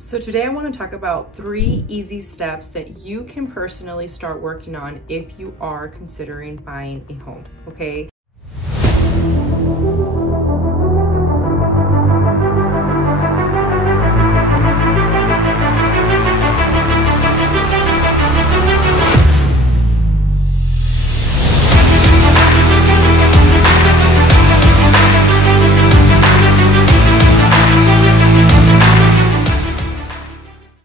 So today I want to talk about 3 easy steps that you can personally start working on if you are considering buying a home, okay?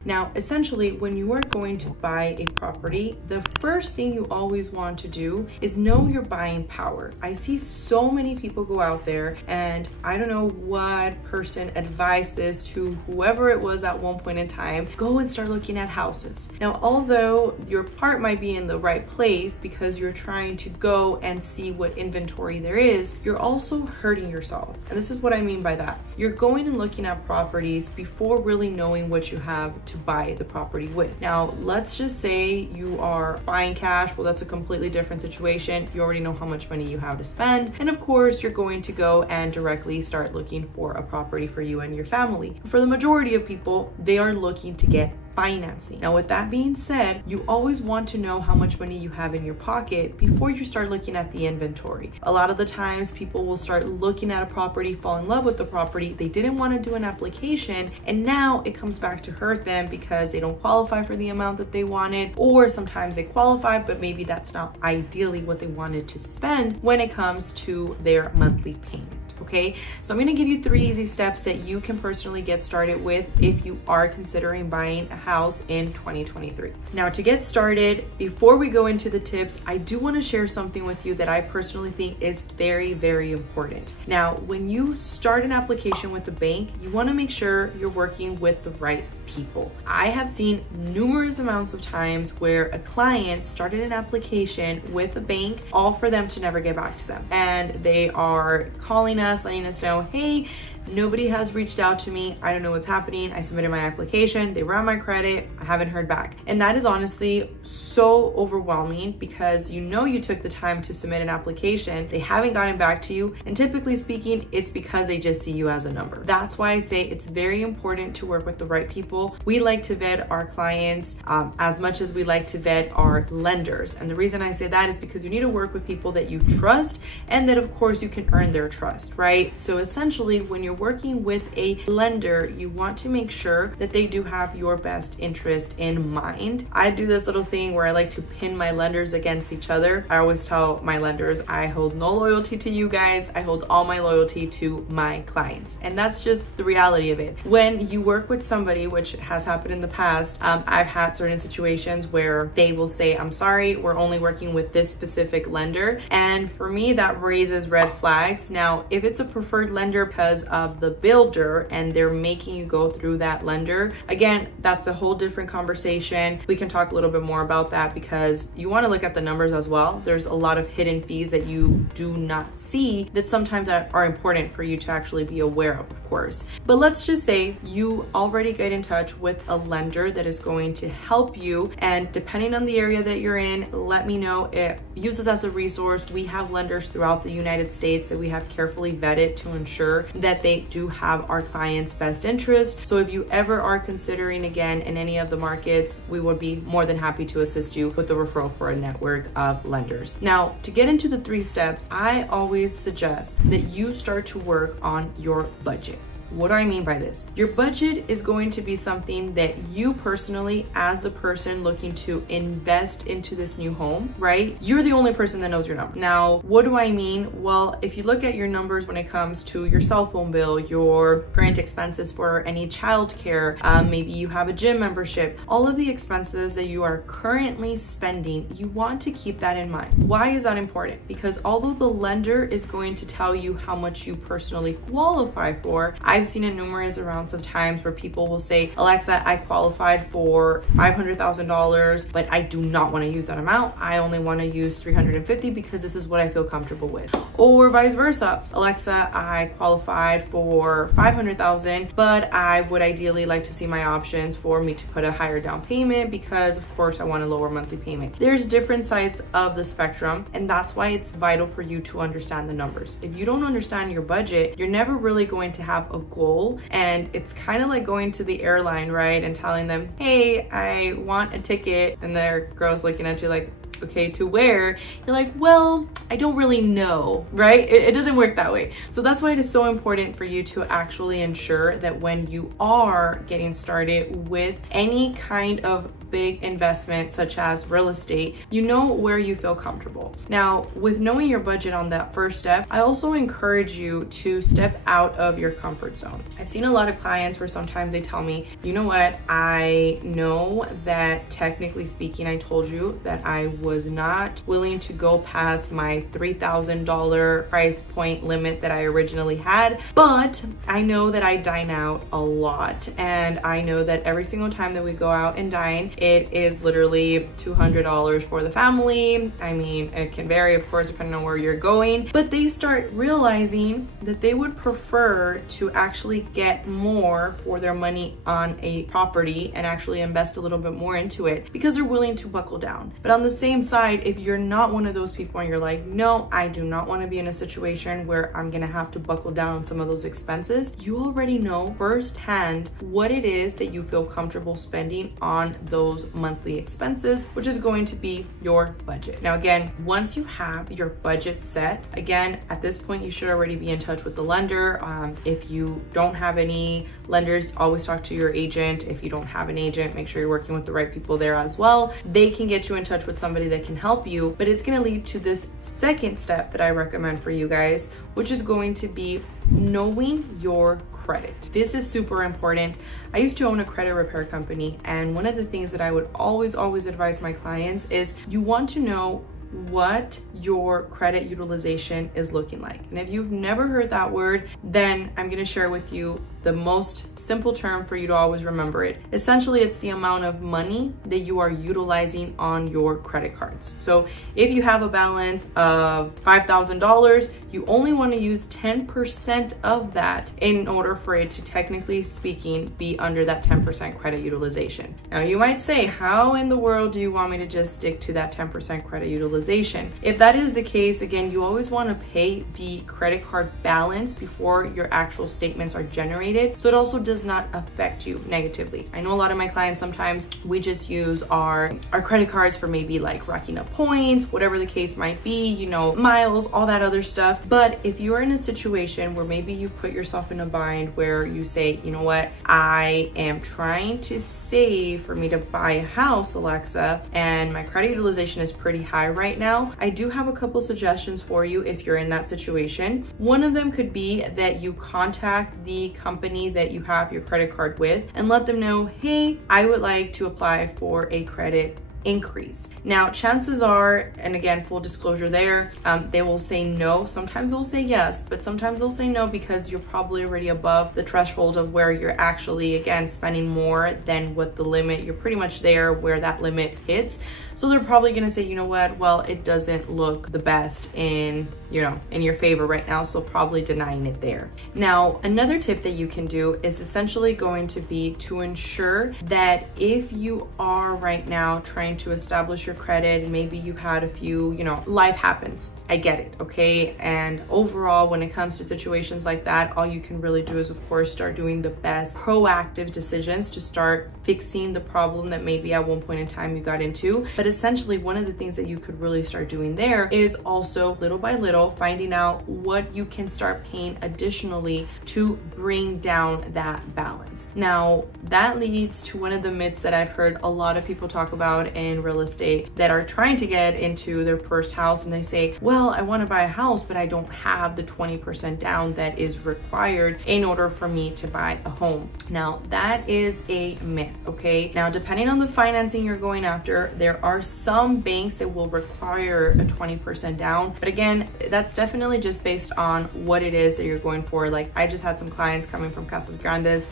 Now, essentially, when you are going to buy a property, the first thing you always want to do is know your buying power. I see so many people go out there, and I don't know what person advised this to whoever it was at one point in time, go and start looking at houses. Now, although your part might be in the right place because you're trying to go and see what inventory there is, you're also hurting yourself. And this is what I mean by that. You're going and looking at properties before really knowing what you have to buy the property with. Now, let's just say you are buying cash. Well, that's a completely different situation. You already know how much money you have to spend. And of course, you're going to go and directly start looking for a property for you and your family. For the majority of people, they are looking to get financing. Now, with that being said, you always want to know how much money you have in your pocket before you start looking at the inventory. A lot of the times people will start looking at a property, fall in love with the property, they didn't want to do an application, and now it comes back to hurt them because they don't qualify for the amount that they wanted, or sometimes they qualify, but maybe that's not ideally what they wanted to spend when it comes to their monthly payment. Okay, so I'm going to give you 3 easy steps that you can personally get started with if you are considering buying a house in 2023. Now, to get started, before we go into the tips, I do want to share something with you that I personally think is very, very important. Now, when you start an application with the bank, you want to make sure you're working with the right people. I have seen numerous amounts of times where a client started an application with a bank, all for them to never get back to them. And they are calling us, letting us know, hey, nobody has reached out to me. I don't know what's happening. I submitted my application. They ran my credit. I haven't heard back. And that is honestly so overwhelming because you know you took the time to submit an application. They haven't gotten back to you. And typically speaking, it's because they just see you as a number. That's why I say it's very important to work with the right people. We like to vet our clients as much as we like to vet our lenders. And the reason I say that is because you need to work with people that you trust and that of course you can earn their trust, right? So essentially when you're working with a lender, you want to make sure that they do have your best interest in mind. I do this little thing where I like to pin my lenders against each other. I always tell my lenders, I hold no loyalty to you guys. I hold all my loyalty to my clients. And that's just the reality of it. When you work with somebody, which has happened in the past, I've had certain situations where they will say, I'm sorry, we're only working with this specific lender. And for me, that raises red flags. Now, if it's a preferred lender because of the builder and they're making you go through that lender, again, that's a whole different conversation. We can talk a little bit more about that because you want to look at the numbers as well. There's a lot of hidden fees that you do not see that sometimes are important for you to actually be aware of course. But let's just say you already get in touch with a lender that is going to help you, and depending on the area that you're in, let me know. Use this as a resource. We have lenders throughout the United States that we have carefully vetted to ensure that they do have our clients' best interest. So if you ever are considering again in any of the markets, we would be more than happy to assist you with the referral for a network of lenders. Now, to get into the 3 steps, I always suggest that you start to work on your budget. What do I mean by this? Your budget is going to be something that you personally, as a person looking to invest into this new home, right? You're the only person that knows your number. Now, what do I mean? Well, if you look at your numbers when it comes to your cell phone bill, your current expenses for any childcare, maybe you have a gym membership, all of the expenses that you are currently spending, you want to keep that in mind. Why is that important? Because although the lender is going to tell you how much you personally qualify for, I've seen it numerous amounts of times where people will say, Alexa, I qualified for $500,000, but I do not want to use that amount. I only want to use $350 because this is what I feel comfortable with. Or vice versa. Alexa, I qualified for $500,000, but I would ideally like to see my options for me to put a higher down payment because of course I want a lower monthly payment. There's different sides of the spectrum, and that's why it's vital for you to understand the numbers. If you don't understand your budget, you're never really going to have a goal, and it's kind of like going to the airline, right, and telling them, hey, I want a ticket, and their girl's looking at you like, okay, to where? You're like, well, I don't really know, right? It doesn't work that way. So that's why it is so important for you to actually ensure that when you are getting started with any kind of big investment such as real estate, you know where you feel comfortable. Now, with knowing your budget on that first step, I also encourage you to step out of your comfort zone. I've seen a lot of clients where sometimes they tell me, you know what, I know that technically speaking, I told you that I was not willing to go past my $3,000 price point limit that I originally had, but I know that I dine out a lot, and I know that every single time that we go out and dine, it is literally $200 for the family. I mean, it can vary, of course, depending on where you're going, but they start realizing that they would prefer to actually get more for their money on a property and actually invest a little bit more into it because they're willing to buckle down. But on the same side, if you're not one of those people and you're like, no, I do not want to be in a situation where I'm gonna have to buckle down on some of those expenses, you already know firsthand what it is that you feel comfortable spending on those monthly expenses, which is going to be your budget. Now, again, once you have your budget set, again, at this point, you should already be in touch with the lender. If you don't have any lenders, always talk to your agent. If you don't have an agent, make sure you're working with the right people there as well. They can get you in touch with somebody that can help you, but it's going to lead to this second step that I recommend for you guys, which is going to be knowing your credit. This is super important. I used to own a credit repair company, and one of the things that I would always advise my clients is you want to know what your credit utilization is looking like. And if you've never heard that word, then I'm going to share with you the most simple term for you to always remember it. Essentially, it's the amount of money that you are utilizing on your credit cards. So if you have a balance of $5,000, you only want to use 10% of that in order for it to, technically speaking, be under that 10% credit utilization. Now, you might say, how in the world do you want me to just stick to that 10% credit utilization? If that is the case, again, you always want to pay the credit card balance before your actual statements are generated, so it also does not affect you negatively. I know a lot of my clients, sometimes we just use our credit cards for maybe like racking up points, whatever the case might be, you know, miles, all that other stuff. But if you're in a situation where maybe you put yourself in a bind where you say, you know what, I am trying to save for me to buy a house, Alexa, and my credit utilization is pretty high right now, I do have a couple suggestions for you if you're in that situation. One of them could be that you contact the company that you have your credit card with and let them know, hey, I would like to apply for a credit increase. Now, chances are, and again, full disclosure there, they will say no. Sometimes they'll say yes, but sometimes they'll say no because you're probably already above the threshold of where you're actually, again, spending more than what the limit, you're pretty much there where that limit hits. So they're probably gonna say, you know what, well, it doesn't look the best in, you know, in your favor right now, so probably denying it there. Now, another tip that you can do is essentially going to be to ensure that if you are right now trying to establish your credit and maybe you've had a few, you know, life happens. I get it, okay? And overall, when it comes to situations like that, all you can really do is, of course, start doing the best proactive decisions to start fixing the problem that maybe at one point in time you got into. But essentially, one of the things that you could really start doing there is also little by little finding out what you can start paying additionally to bring down that balance. Now, that leads to one of the myths that I've heard a lot of people talk about in real estate that are trying to get into their first house, and they say, well, I want to buy a house, but I don't have the 20% down that is required in order for me to buy a home. Now, that is a myth, okay? Now, depending on the financing you're going after, there are some banks that will require a 20% down, but again, that's definitely just based on what it is that you're going for. Like, I just had some clients coming from Casas Grandes,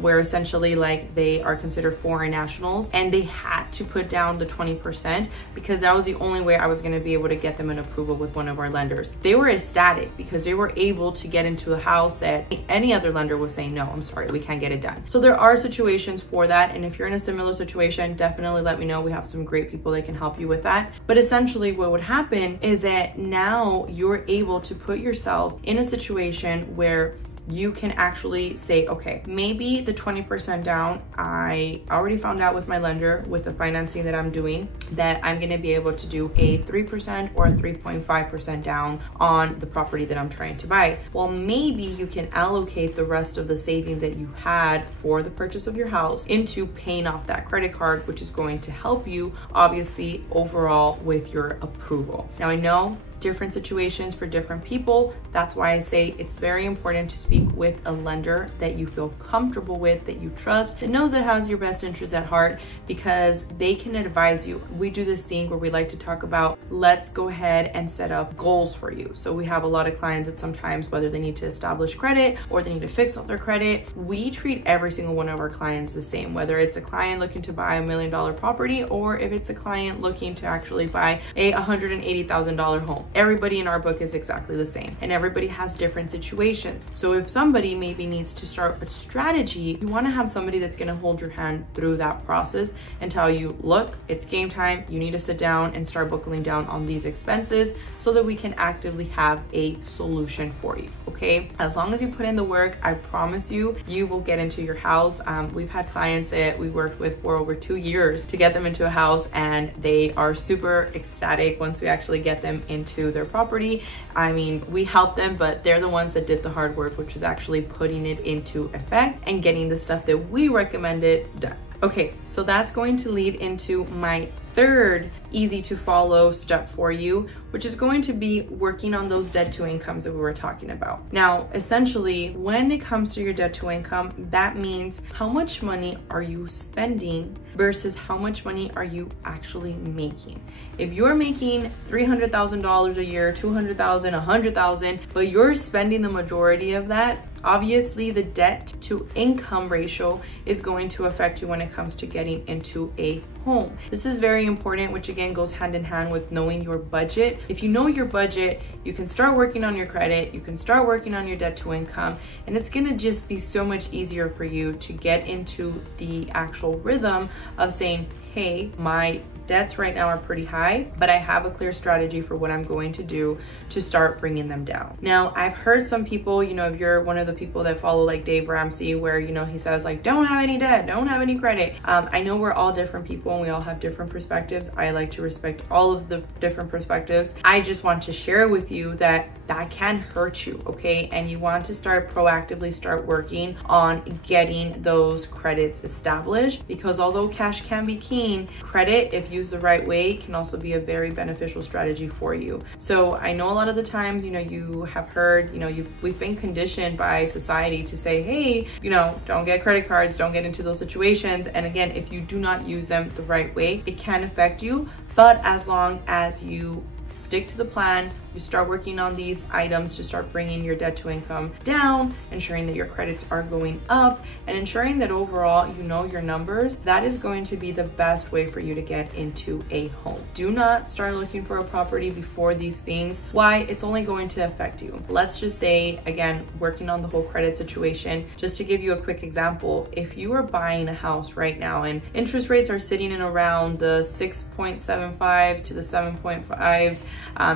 where essentially like they are considered foreign nationals, and they had to put down the 20% because that was the only way I was going to be able to get them an approval with one of our lenders. They were ecstatic because they were able to get into a house that any other lender was saying, no, I'm sorry, we can't get it done. So there are situations for that. And if you're in a similar situation, definitely let me know. We have some great people that can help you with that. But essentially what would happen is that now you're able to put yourself in a situation where you can actually say, okay, maybe the 20% down, I already found out with my lender, with the financing that I'm doing, that I'm gonna be able to do a 3% or a 3.5% down on the property that I'm trying to buy. Well, maybe you can allocate the rest of the savings that you had for the purchase of your house into paying off that credit card, which is going to help you obviously overall with your approval. Now, I know different situations for different people. That's why I say it's very important to speak with a lender that you feel comfortable with, that you trust, that knows that has your best interest at heart, because they can advise you. We do this thing where we like to talk about, let's go ahead and set up goals for you. So we have a lot of clients that sometimes, whether they need to establish credit or they need to fix up their credit, we treat every single one of our clients the same, whether it's a client looking to buy $1 million property or if it's a client looking to actually buy a $180,000 home. Everybody in our book is exactly the same, and everybody has different situations. So if somebody maybe needs to start a strategy, you want to have somebody that's going to hold your hand through that process and tell you, look, it's game time. You need to sit down and start buckling down on these expenses so that we can actively have a solution for you. Okay, as long as you put in the work, I promise you, you will get into your house. We've had clients that we worked with for over 2 years to get them into a house, and they are super ecstatic once we actually get them into their property. I mean, we help them, but they're the ones that did the hard work, which is actually putting it into effect and getting the stuff that we recommended done. Okay, so that's going to lead into my third easy to follow step for you, which is going to be working on those debt to incomes that we were talking about. Now, essentially, when it comes to your debt to income, that means how much money are you spending versus how much money are you actually making. If you're making $300,000 a year, $200,000, $100,000, but you're spending the majority of that, obviously the debt to income ratio is going to affect you when it comes to getting into a home. This is very important, which again goes hand in hand with knowing your budget. If you know your budget, you can start working on your credit, you can start working on your debt to income, and it's gonna just be so much easier for you to get into the actual rhythm of saying, hey, my debts right now are pretty high, but I have a clear strategy for what I'm going to do to start bringing them down. Now, I've heard some people, you know, if you're one of the people that follow like Dave Ramsey, where, you know, he says like, don't have any debt, don't have any credit. I know we're all different people and we all have different perspectives. I like to respect all of the different perspectives. I just want to share with you that can hurt you, okay? And you want to proactively start working on getting those credits established, because although cash can be king, credit, if used the right way, can also be a very beneficial strategy for you. So I know a lot of the times, you know, you have heard, you know, we've been conditioned by society to say, hey, you know, don't get credit cards, don't get into those situations. And again, if you do not use them the right way, it can affect you. But as long as you stick to the plan, you start working on these items to start bringing your debt to income down, ensuring that your credits are going up, and ensuring that overall you know your numbers, that is going to be the best way for you to get into a home. Do not start looking for a property before these things. Why? It's only going to affect you. Let's just say, again, working on the whole credit situation, just to give you a quick example, if you are buying a house right now and interest rates are sitting in around the 6.75s to the 7.5s,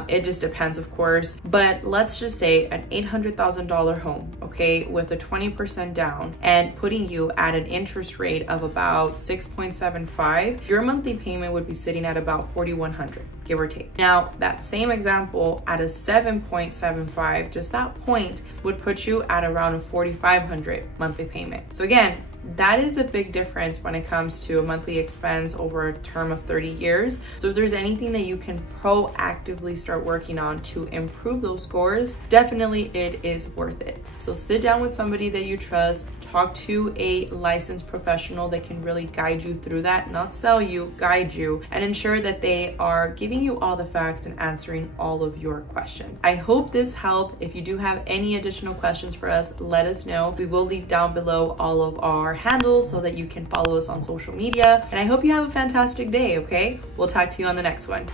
it just depends, of course, but let's just say an $800,000 home, okay, with a 20% down and putting you at an interest rate of about 6.75, your monthly payment would be sitting at about $4,100, give or take. Now, that same example at a 7.75, just that point would put you at around a $4,500 monthly payment. So again, that is a big difference when it comes to a monthly expense over a term of 30 years. So if there's anything that you can proactively start working on to improve those scores, definitely it is worth it. So sit down with somebody that you trust, talk to a licensed professional that can really guide you through that, not sell you, guide you, and ensure that they are giving you all the facts and answering all of your questions. I hope this helped. If you do have any additional questions for us, let us know. We will leave down below all of our handles so that you can follow us on social media. And I hope you have a fantastic day, okay? We'll talk to you on the next one.